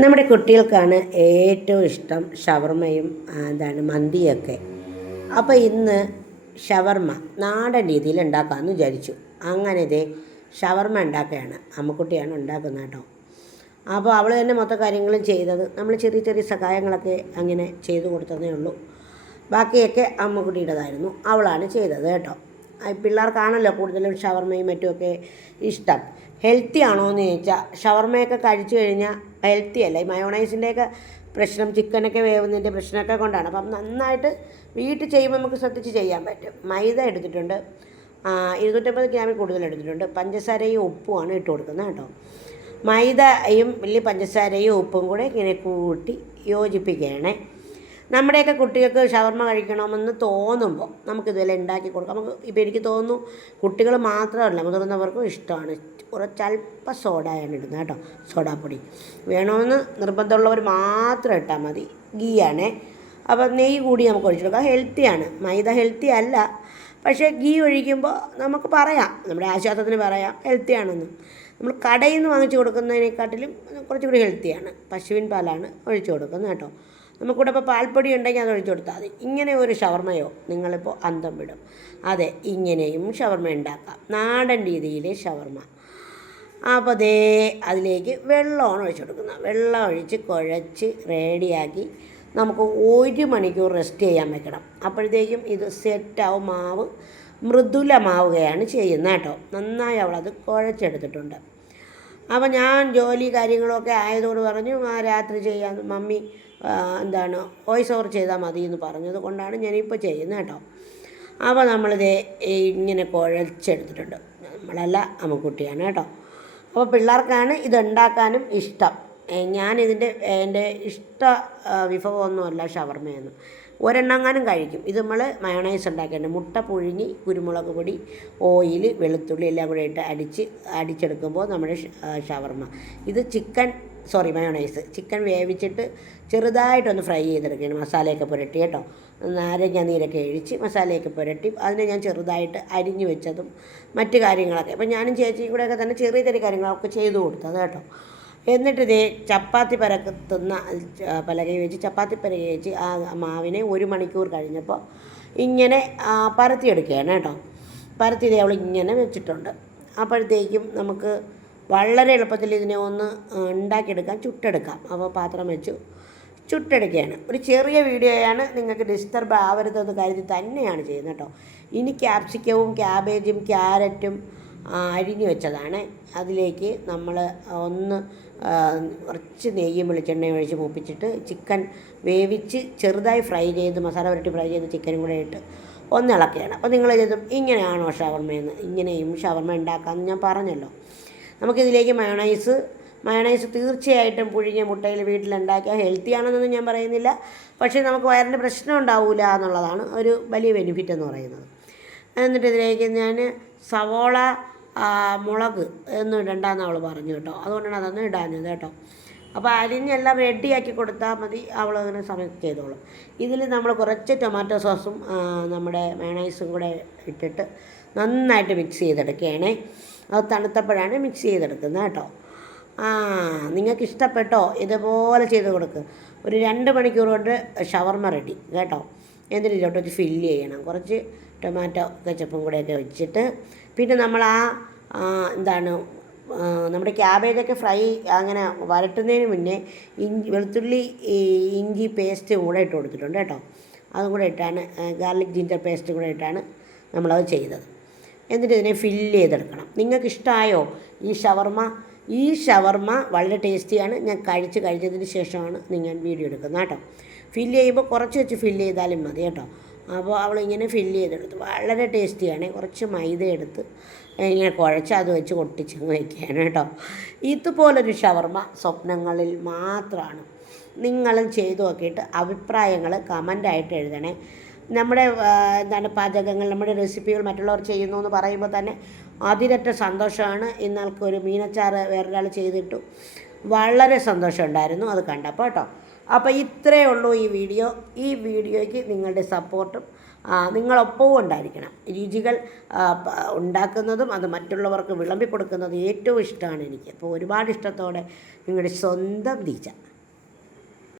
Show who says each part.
Speaker 1: നമ്മുടെ കുട്ടികൾക്കാണ് ഏറ്റവും ഇഷ്ടം ഷവർമയും എന്താണ് മന്തിയൊക്കെ. അപ്പോൾ ഇന്ന് ഷവർമ നാടൻ രീതിയിൽ ഉണ്ടാക്കാമെന്ന് വിചാരിച്ചു. അങ്ങനെ ഇതേ ഷവർമ്മ ഉണ്ടാക്കുകയാണ്. അമ്മക്കുട്ടിയാണ് ഉണ്ടാക്കുന്നത് കേട്ടോ. അപ്പോൾ അവൾ തന്നെ മൊത്തം കാര്യങ്ങളും ചെയ്തത്. നമ്മൾ ചെറിയ ചെറിയ സഹായങ്ങളൊക്കെ അങ്ങനെ ചെയ്തു കൊടുത്തതേ ഉള്ളൂ. ബാക്കിയൊക്കെ അമ്മക്കുട്ടിയുടേതായിരുന്നു. അവളാണ് ചെയ്തത് കേട്ടോ. പിള്ളേർക്കാണല്ലോ കൂടുതലും ഷവർമയും മറ്റുമൊക്കെ ഇഷ്ടം. ഹെൽത്തി ആണോ എന്ന് ചോദിച്ചാൽ ഷവർമയൊക്കെ കഴിച്ചു കഴിഞ്ഞാൽ ഹെൽത്തി അല്ല? ഈ മയോണൈസിന്റെയൊക്കെ പ്രശ്നം ചിക്കനൊക്കെ വേവുന്നതിന്റെ പ്രശ്നമൊക്കെ കൊണ്ടാണ്. അപ്പം നന്നായിട്ട് വീട്ടിൽ ചെയ്യുമ്പോൾ നമുക്ക് ശ്രദ്ധിച്ച് ചെയ്യാൻ പറ്റും. മൈദ എടുത്തിട്ടുണ്ട്. ഇരുന്നൂറ്റമ്പത് ഗ്രാമിൽ കൂടുതൽ എടുത്തിട്ടുണ്ട്. പഞ്ചസാരയും ഉപ്പുമാണ് ഇട്ട് കൊടുക്കുന്നത് കേട്ടോ. മൈദയും വലിയ പഞ്ചസാരയും ഉപ്പും കൂടെ ഇങ്ങനെ കൂട്ടി യോജിപ്പിക്കുകയാണേ. നമ്മുടെയൊക്കെ കുട്ടികൾക്ക് ഷവർമ്മ കഴിക്കണമെന്ന് തോന്നുമ്പോൾ നമുക്കിതുപോലെ ഉണ്ടാക്കി കൊടുക്കാം. നമുക്ക് ഇപ്പോൾ എനിക്ക് തോന്നുന്നു കുട്ടികൾ മാത്രമല്ല മുതിർന്നവർക്കും ഇഷ്ടമാണ്. കുറച്ച് അല്പ സോഡയാണ് ഇടുന്നത് കേട്ടോ സോഡാപ്പൊടി. വേണമെന്ന് നിർബന്ധമുള്ളവർ മാത്രം ഇട്ടാൽ മതി. ഗീ ആണേ അപ്പോൾ നെയ്യ് കൂടി നമുക്ക് ഒഴിച്ചു കൊടുക്കാം. ഹെൽത്തിയാണ്. മൈദ ഹെൽത്തി അല്ല. പക്ഷേ ഗീ ഒഴിക്കുമ്പോൾ നമുക്ക് പറയാം. നമ്മുടെ ആശ്വാസത്തിന് പറയാം. ഹെൽത്തിയാണെന്ന്. നമ്മൾ കടയിൽ നിന്ന് വാങ്ങിച്ചു കൊടുക്കുന്നതിനെക്കാട്ടിലും കുറച്ചുകൂടി ഹെൽത്തിയാണ്. പശുവിൻ പാലാണ് ഒഴിച്ചു കൊടുക്കുന്നത് കേട്ടോ. നമുക്കിവിടെ ഇപ്പോൾ പാൽപ്പൊടി ഉണ്ടെങ്കിൽ അത് ഒഴിച്ചു കൊടുത്താൽ മതി. ഇങ്ങനെ ഒരു ഷവർമ്മയോ നിങ്ങളിപ്പോൾ അന്തം വിടും. അതെ ഇങ്ങനെയും ഷവർമ ഉണ്ടാക്കാം. നാടൻ രീതിയിൽ ഷവർമ. അപ്പോൾ അതേ അതിലേക്ക് വെള്ളമാണ് ഒഴിച്ചു കൊടുക്കുന്നത്. വെള്ളം ഒഴിച്ച് കുഴച്ച് റെഡിയാക്കി നമുക്ക് ഒരു മണിക്കൂർ റെസ്റ്റ് ചെയ്യാൻ വെക്കണം. അപ്പോഴത്തേക്കും ഇത് സെറ്റാവും മാവ് മൃദുലമാവുകയാണ് ചെയ്യുന്നത് കേട്ടോ. നന്നായി അവളത് കുഴച്ചെടുത്തിട്ടുണ്ട്. അപ്പോൾ ഞാൻ ജോലി കാര്യങ്ങളൊക്കെ ആയതുകൊണ്ട് പറഞ്ഞു ആ രാത്രി ചെയ്യാൻ മമ്മി എന്താണ് വോയിസ് ഓവർ ചെയ്താൽ മതി എന്ന് പറഞ്ഞത് കൊണ്ടാണ് ഞാനിപ്പോൾ ചെയ്യുന്നത് കേട്ടോ. അപ്പോൾ നമ്മളിത് ഇങ്ങനെ കുഴച്ചെടുത്തിട്ടുണ്ട്. നമ്മളല്ല അമ്മക്കുട്ടിയാണ് കേട്ടോ. അപ്പോൾ പിള്ളേർക്കാണ് ഇതുണ്ടാക്കാനും ഇഷ്ടം. ഞാനിതിന്റെ എന്റെ ഇഷ്ട വിഭവമൊന്നുമല്ല ഷവർമ്മയെന്ന് ഒരെണ്ണങ്ങാനും കഴിക്കും. ഇത് നമ്മൾ മയോണൈസ് ഉണ്ടാക്കേണ്ടത് മുട്ട പുഴുങ്ങി കുരുമുളക് പൊടി ഓയിൽ വെളുത്തുള്ളി എല്ലാം കൂടെ ഇട്ട് അടിച്ച് അടിച്ചെടുക്കുമ്പോൾ നമ്മുടെ ഷവർമ. ഷവർമ്മ ഇത് ചിക്കൻ സോറി മയോണൈസ്. ചിക്കൻ വേവിച്ചിട്ട് ചെറുതായിട്ടൊന്ന് ഫ്രൈ ചെയ്തെടുക്കുകയാണ് മസാലയൊക്കെ പുരട്ടി കേട്ടോ. നാരങ്ങ നീരൊക്കെ ഒഴിച്ച് മസാലയൊക്കെ പുരട്ടി അതിനെ ഞാൻ ചെറുതായിട്ട് അരിഞ്ഞു വെച്ചതും മറ്റു കാര്യങ്ങളൊക്കെ. അപ്പം ഞാനും ചേച്ചിയും കൂടെയൊക്കെ തന്നെ ചെറിയ ചെറിയ കാര്യങ്ങളൊക്കെ ചെയ്തു കൊടുത്തത് കേട്ടോ. എന്നിട്ട് ഇതേ ചപ്പാത്തി പരത്തുന്ന പലക വെച്ച് ചപ്പാത്തി പലക വെച്ച് ആ മാവിനെ ഒരു മണിക്കൂർ കഴിഞ്ഞപ്പോൾ ഇങ്ങനെ പരത്തിയെടുക്കുകയാണ് കേട്ടോ. പരത്തി അവൾ ഇങ്ങനെ വെച്ചിട്ടുണ്ട്. അപ്പോഴത്തേക്കും നമുക്ക് വളരെ എളുപ്പത്തിൽ ഇതിനെ ഒന്ന് ഉണ്ടാക്കിയെടുക്കാം ചുട്ടെടുക്കാം. അപ്പോൾ പാത്രം വെച്ചു ചുട്ടെടുക്കുകയാണ്. ഒരു ചെറിയ വീഡിയോയാണ് നിങ്ങൾക്ക് ഡിസ്റ്റർബ് ആവരുതെന്ന് കരുതി തന്നെയാണ് ചെയ്യുന്നത് കേട്ടോ. ഇനി ക്യാപ്സിക്കവും ക്യാബേജും ക്യാരറ്റും അരിഞ്ഞു വെച്ചതാണ്. അതിലേക്ക് നമ്മൾ ഒന്ന് കുറച്ച് നെയ്യും വെളിച്ചെണ്ണയും ഒഴിച്ച് മൂപ്പിച്ചിട്ട് ചിക്കൻ വേവിച്ച് ചെറുതായി ഫ്രൈ ചെയ്ത് മസാല പുരട്ടി ഫ്രൈ ചെയ്ത് ചിക്കനും കൂടെ ഇട്ട് ഒന്ന് ഇളക്കുകയാണ് അപ്പോൾ നിങ്ങൾ ചെയ്തും ഇങ്ങനെയാണോ ഷവർമയെന്ന്? ഇങ്ങനെയും ഷവർമ ഉണ്ടാക്കാമെന്ന് ഞാൻ പറഞ്ഞല്ലോ. നമുക്കിതിലേക്ക് മയോണൈസ് മയോണൈസ് തീർച്ചയായിട്ടും പുഴുങ്ങിയ മുട്ടയിൽ വീട്ടിലുണ്ടാക്കിയാൽ ഹെൽത്തി ആണെന്നൊന്നും ഞാൻ പറയുന്നില്ല. പക്ഷേ നമുക്ക് വയറിന്റെ പ്രശ്നം ഉണ്ടാവില്ല എന്നുള്ളതാണ് ഒരു വലിയ ബെനിഫിറ്റ് എന്ന് പറയുന്നത്. എന്നിട്ട് ഇതിലേക്ക് ഞാൻ സവോള മുളക് ഒന്നും ഇടണ്ടെന്ന് അവൾ പറഞ്ഞു കേട്ടോ. അതുകൊണ്ടാണ് അതൊന്നും ഇടാഞ്ഞത് കേട്ടോ. അപ്പോൾ അരിഞ്ഞെല്ലാം റെഡിയാക്കി കൊടുത്താൽ മതി അവൾ അങ്ങനെ സമയത്ത് ചെയ്തോളും. ഇതിൽ നമ്മൾ കുറച്ച് ടൊമാറ്റോ സോസും നമ്മുടെ മയണൈസും കൂടെ ഇട്ടിട്ട് നന്നായിട്ട് മിക്സ് ചെയ്തെടുക്കുകയാണേ. അത് തണുത്തപ്പോഴാണ് മിക്സ് ചെയ്തെടുക്കുന്നത് കേട്ടോ. ആ നിങ്ങൾക്ക് ഇഷ്ടപ്പെട്ടോ ഇതുപോലെ ചെയ്ത് കൊടുക്കുക ഒരു രണ്ട് മണിക്കൂർ കൊണ്ട് ഷവർമ റെഡി കേട്ടോ. എന്നിട്ട് ഇതിലോട്ട് വെച്ച് ഫില്ല് ചെയ്യണം. കുറച്ച് ടൊമാറ്റോ കെച്ചപ്പും കൂടെയൊക്കെ വെച്ചിട്ട് പിന്നെ നമ്മൾ ആ എന്താണ് നമ്മുടെ ക്യാബേജൊക്കെ ഫ്രൈ അങ്ങനെ വരട്ടുന്നതിന് മുന്നേ ഇഞ്ചി വെളുത്തുള്ളി ഇഞ്ചി പേസ്റ്റ് കൂടെ ഇട്ട് കൊടുത്തിട്ടുണ്ട് കേട്ടോ. അതും കൂടെ ഇട്ടാണ് ഗാർലിക് ജിഞ്ചർ പേസ്റ്റ് കൂടെ ഇട്ടാണ് നമ്മളത് ചെയ്തത്. എന്നിട്ട് ഇതിനെ ഫില്ല് ചെയ്തെടുക്കണം. നിങ്ങൾക്ക് ഇഷ്ടമായോ ഈ ഷവർമ്മ ഈ ഷവർമ്മ വളരെ ടേസ്റ്റിയാണ് ഞാൻ കഴിച്ച് കഴിച്ചതിന് ശേഷമാണ് നിങ്ങൾ വീഡിയോ എടുക്കുന്നത് കേട്ടോ. ഫില്ല് ചെയ്യുമ്പോൾ കുറച്ച് വെച്ച് ഫില്ല് ചെയ്താലും മതി കേട്ടോ. അപ്പോൾ അവളിങ്ങനെ ഫില്ല് ചെയ്തെടുത്ത്. വളരെ ടേസ്റ്റിയാണ് കുറച്ച് മൈദ എടുത്ത് ഇങ്ങനെ കുഴച്ച് അത് വെച്ച് പൊട്ടിച്ച് വയ്ക്കുകയാണ് കേട്ടോ. ഇതുപോലൊരു ഷവർമ്മ സ്വപ്നങ്ങളിൽ മാത്രമാണ് നിങ്ങളും ചെയ്തു നോക്കിയിട്ട് അഭിപ്രായങ്ങൾ കമന്റായിട്ട് എഴുതണേ. നമ്മുടെ എന്താണ് പാചകങ്ങൾ നമ്മുടെ റെസിപ്പികൾ മറ്റുള്ളവർ ചെയ്യുന്നു എന്ന് പറയുമ്പോൾ തന്നെ അതിരറ്റ സന്തോഷമാണ്. ഇന്നാൾക്ക് ഒരു മീനച്ചാറ് വേറൊരാൾ ചെയ്തിട്ടു. വളരെ സന്തോഷമുണ്ടായിരുന്നു അത് കണ്ടപ്പോൾ കേട്ടോ. അപ്പോൾ ഇത്രയേ ഉള്ളൂ ഈ വീഡിയോ. ഈ വീഡിയോയ്ക്ക് നിങ്ങളുടെ സപ്പോർട്ടും നിങ്ങളൊപ്പവും ഉണ്ടായിരിക്കണം. രുചികൾ ഉണ്ടാക്കുന്നതും അത് മറ്റുള്ളവർക്ക് വിളമ്പി കൊടുക്കുന്നതും ഏറ്റവും ഇഷ്ടമാണ് എനിക്ക്. അപ്പോൾ ഒരുപാട് ഇഷ്ടത്തോടെ നിങ്ങളുടെ സ്വന്തം ടീച്ചർ